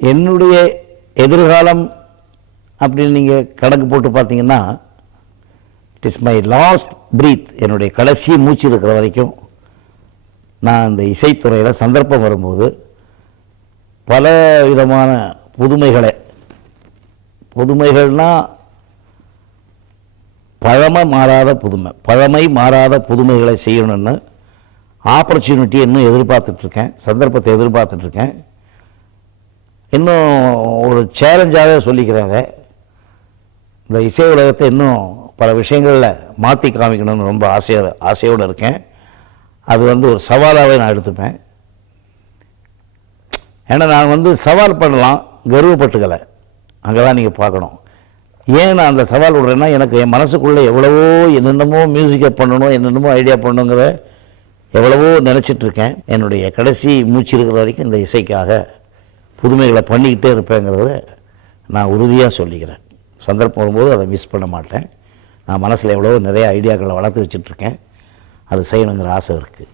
என்னுடைய எதிர்காலம் அப்படின்னு நீங்கள் கணக்கு போட்டு பார்த்தீங்கன்னா, it is my last breath, என்னுடைய கடைசி மூச்சு இருக்கிற வரைக்கும் நான் இந்த இசைத்துறையில் சந்தர்ப்பம் வரும்போது பல விதமான புதுமைகள்னால் பழமை மாறாத புதுமைகளை செய்யணும்னு ஆப்பர்ச்சுனிட்டி இன்னும் எதிர்பார்த்துட்ருக்கேன், சந்தர்ப்பத்தை எதிர்பார்த்துட்ருக்கேன். இன்னும் ஒரு சேலஞ்சாகவே சொல்லிக்கிறேன். இந்த இசை உலகத்தை இன்னும் பல விஷயங்களில் மாற்றி காமிக்கணும்னு ரொம்ப ஆசையோடு இருக்கேன். அது ஒரு சவாலாகவே நான் எடுத்துப்பேன். ஏன்னா நான் சவால் பண்ணலாம், கர்வப்பட்டுக்கலை. அங்கே தான் நீங்கள் பார்க்கணும். ஏன் நான் அந்த சவால் விடுறேன்னா, எனக்கு என் மனசுக்குள்ளே எவ்வளவோ என்னென்னமோ மியூசிக்கை பண்ணணும், என்னென்னமோ ஐடியா பண்ணணுங்கிற எவ்வளவோ நினச்சிட்ருக்கேன். என்னுடைய கடைசி மூச்சு இருக்கிற வரைக்கும் இந்த இசைக்காக புதுமைகளை பண்ணிக்கிட்டே இருப்பேங்கிறத நான் உறுதியாக சொல்லிக்கிறேன். சந்தர்ப்பம் வரும்போது அதை மிஸ் பண்ண மாட்டேன். நான் மனசில் எவ்வளோ நிறைய ஐடியாக்களை வளர்த்து வச்சுட்ருக்கேன். அது செய்யணுங்கிற ஆசை இருக்குது.